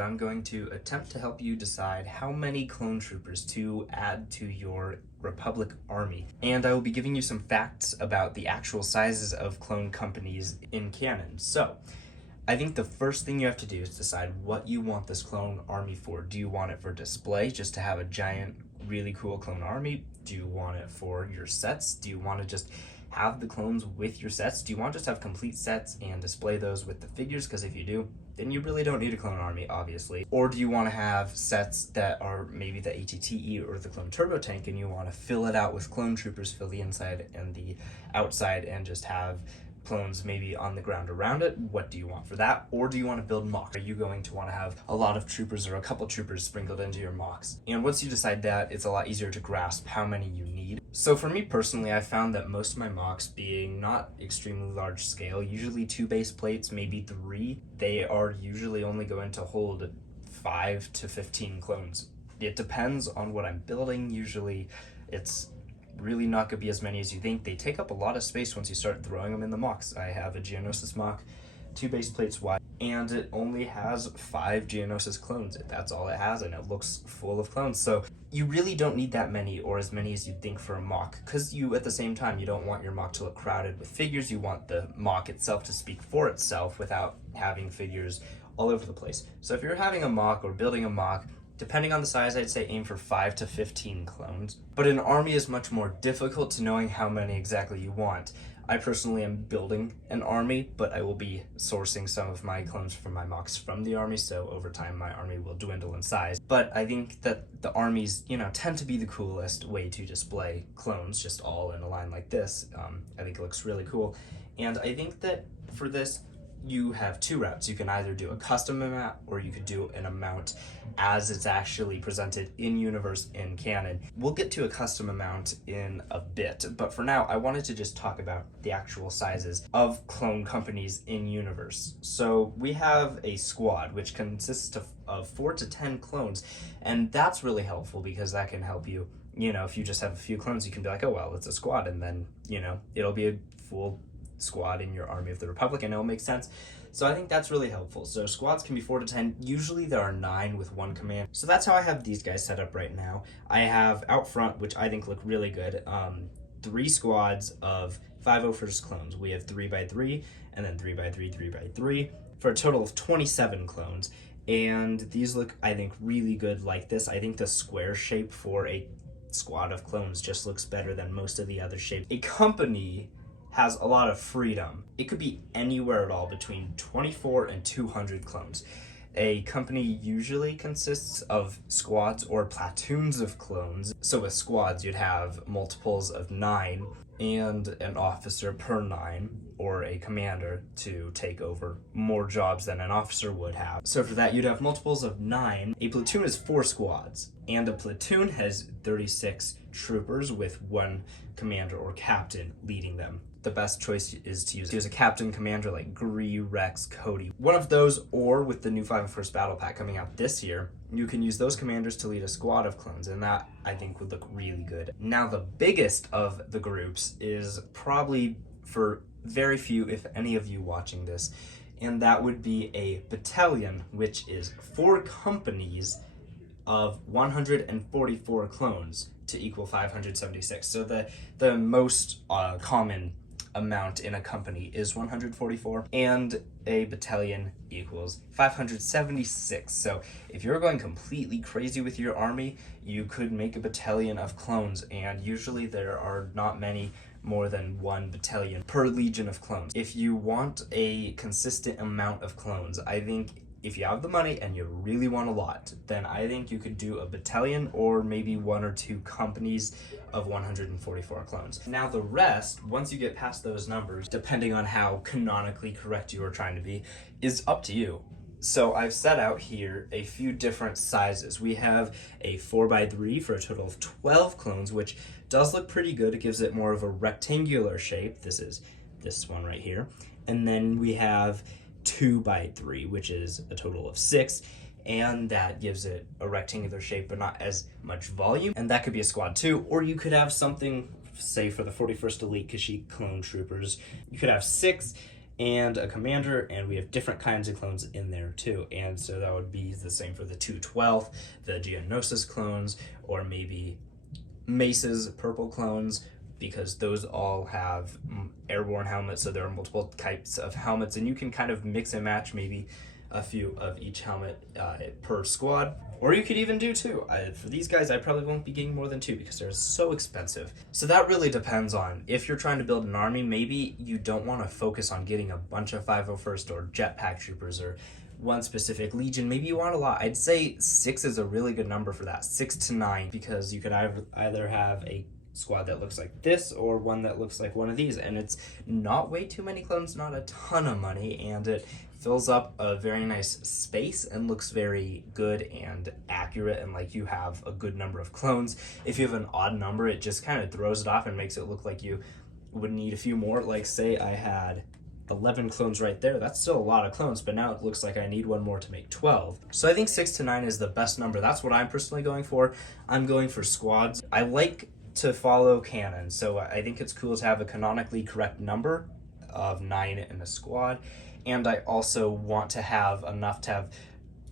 I'm going to attempt to help you decide how many clone troopers to add to your Republic army. And I will be giving you some facts about the actual sizes of clone companies in canon. So, I think the first thing you have to do is decide what you want this clone army for. Do you want it for display, just to have a giant, really cool clone army? Do you want it for your sets? Do you want to just have the clones with your sets? Do you want to just have complete sets and display those with the figures? Because if you do, then you really don't need a clone army, obviously. Or do you want to have sets that are maybe the ATTE or the clone turbo tank, and you want to fill it out with clone troopers, fill the inside and the outside, and just have clones maybe on the ground around it? What do you want for that? Or do you want to build mocks? Are you going to want to have a lot of troopers or a couple troopers sprinkled into your mocks? And once you decide that, it's a lot easier to grasp how many you need. So for me personally, I found that most of my mocks, being not extremely large scale, usually 2 base plates, maybe 3, they are usually only going to hold 5 to 15 clones. It depends on what I'm building. Usually it's really not going to be as many as you think. They take up a lot of space once you start throwing them in the mocks. I have a Geonosis mock, 2 base plates wide, and it only has 5 Geonosis clones. That's all it has, and it looks full of clones. So you really don't need that many, or as many as you'd think for a mock, because you, at the same time, you don't want your mock to look crowded with figures. You want the mock itself to speak for itself without having figures all over the place. So if you're having a mock or building a mock, depending on the size, I'd say aim for 5 to 15 clones. But an army is much more difficult to knowing how many exactly you want. I personally am building an army, but I will be sourcing some of my clones from my mocks from the army, so over time my army will dwindle in size. But I think that the armies, tend to be the coolest way to display clones, just all in a line like this. I think it looks really cool. And I think that for this, you have 2 routes. You can either do a custom amount, or you could do an amount as it's actually presented in universe in canon. We'll get to a custom amount in a bit, but for now I wanted to just talk about the actual sizes of clone companies in universe. So we have a squad which consists of 4 to 10 clones, and that's really helpful because that can help you, if you just have a few clones, you can be like, oh well, it's a squad, and then it'll be a full squad in your army of the Republic, and it'll make sense. So I think that's really helpful. So squads can be 4 to 10. Usually there are 9 with 1 command. So that's how I have these guys set up right now. I have out front, which I think look really good, 3 squads of 501st clones. We have 3x3, and then 3x3, 3x3, for a total of 27 clones. And these look, I think, really good like this. I think the square shape for a squad of clones just looks better than most of the other shapes. A company has a lot of freedom. It could be anywhere at all between 24 and 200 clones. A company usually consists of squads or platoons of clones. So with squads, you'd have multiples of 9 and an officer per 9, or a commander to take over more jobs than an officer would have. So for that, you'd have multiples of 9. A platoon is 4 squads, and a platoon has 36 troopers with 1 commander or captain leading them. The best choice is to use a captain commander like Gree, Rex, Cody. One of those, or with the new 501st Battle Pack coming out this year, you can use those commanders to lead a squad of clones, and that, I think, would look really good. Now, the biggest of the groups is probably for very few, if any of you watching this, and that would be a battalion, which is 4 companies of 144 clones to equal 576. So the most common amount in a company is 144, and a battalion equals 576. So if you're going completely crazy with your army, you could make a battalion of clones, and usually there are not many more than 1 battalion per legion of clones. If you want a consistent amount of clones, I think if you have the money and you really want a lot, then I think you could do a battalion or maybe 1 or 2 companies of 144 clones. Now the rest, once you get past those numbers, depending on how canonically correct you are trying to be, is up to you. So I've set out here a few different sizes. We have a 4x3 for a total of 12 clones, which does look pretty good. It gives it more of a rectangular shape. This is this one right here. And then we have 2x3, which is a total of 6, and that gives it a rectangular shape but not as much volume, and that could be a squad too. Or you could have something, say for the 41st Elite Kashyyyk clone troopers, you could have 6 and a commander, and we have different kinds of clones in there too. And so that would be the same for the 212th, the Geonosis clones, or maybe Mace's purple clones, because those all have airborne helmets, so there are multiple types of helmets, and you can kind of mix and match maybe a few of each helmet per squad. Or you could even do two. For these guys, I probably won't be getting more than two because they're so expensive. So that really depends on if you're trying to build an army. Maybe you don't want to focus on getting a bunch of 501st or jetpack troopers or one specific legion. Maybe you want a lot. I'd say 6 is a really good number for that, 6 to 9, because you could either have a squad that looks like this or one that looks like one of these, and it's not way too many clones, not a ton of money, and it fills up a very nice space and looks very good and accurate, and like you have a good number of clones. If you have an odd number, it just kind of throws it off and makes it look like you would need a few more. Like say I had 11 clones right there, that's still a lot of clones, but now it looks like I need one more to make 12. So I think 6 to 9 is the best number. That's what I'm personally going for. I'm going for squads. I like to follow Canon, so I think it's cool to have a canonically correct number of 9 in a squad, and I also want to have enough to have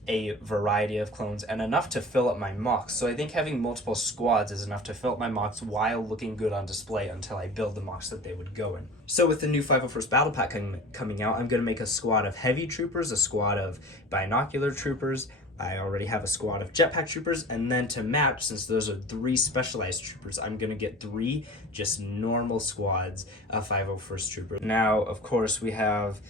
a variety of clones and enough to fill up my mocks. So I think having multiple squads is enough to fill up my mocks while looking good on display until I build the mocks that they would go in. So with the new 501st Battle Pack coming out, I'm going to make a squad of heavy troopers, a squad of binocular troopers. I already have a squad of jetpack troopers, and then to match, since those are 3 specialized troopers, I'm going to get 3 just normal squads of 501st troopers. Now, of course, we have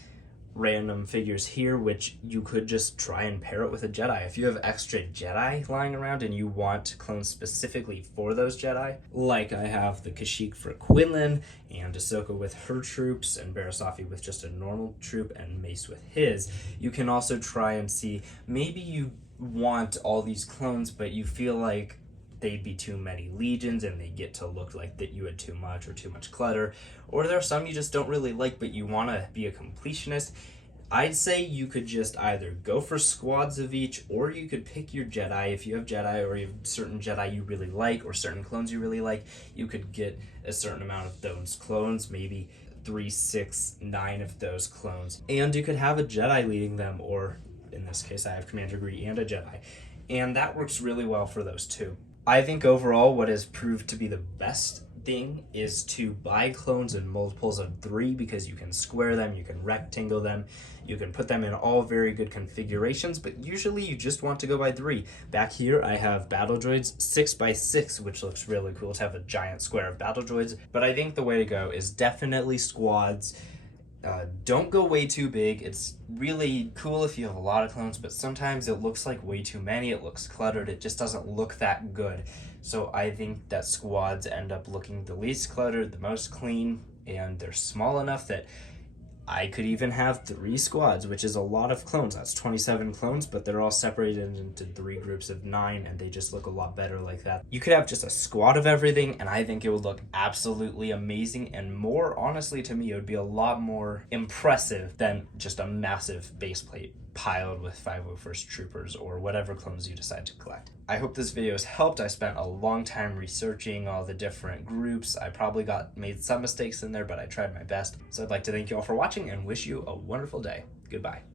random figures here, which you could just try and pair it with a Jedi. If you have extra Jedi lying around and you want clones specifically for those Jedi, like I have the Kashyyyk for Quinlan, and Ahsoka with her troops, and Barasafi with just a normal troop, and Mace with his, you can also try and see, maybe you want all these clones, but you feel like they'd be too many legions and they get to look like that you had too much or too much clutter, or there are some you just don't really like but you want to be a completionist. I'd say you could just either go for squads of each, or you could pick your Jedi. If you have Jedi, or you have certain Jedi you really like, or certain clones you really like, you could get a certain amount of those clones, maybe 3, 6, 9 of those clones, and you could have a Jedi leading them, or in this case I have Commander Gree and a Jedi, and that works really well for those too. I think overall what has proved to be the best thing is to buy clones in multiples of 3, because you can square them, you can rectangle them, you can put them in all very good configurations, but usually you just want to go by 3. Back here I have battle droids 6x6, which looks really cool to have a giant square of battle droids, but I think the way to go is definitely squads. Don't go way too big. It's really cool if you have a lot of clones, but sometimes it looks like way too many. It looks cluttered. It just doesn't look that good. So I think that squads end up looking the least cluttered, the most clean, and they're small enough that I could even have 3 squads, which is a lot of clones. That's 27 clones, but they're all separated into 3 groups of 9, and they just look a lot better like that. You could have just a squad of everything, and I think it would look absolutely amazing, and more honestly to me, it would be a lot more impressive than just a massive base plate piled with 501st troopers or whatever clones you decide to collect. I hope this video has helped. I spent a long time researching all the different groups. I probably made some mistakes in there, but I tried my best. So I'd like to thank you all for watching and wish you a wonderful day. Goodbye.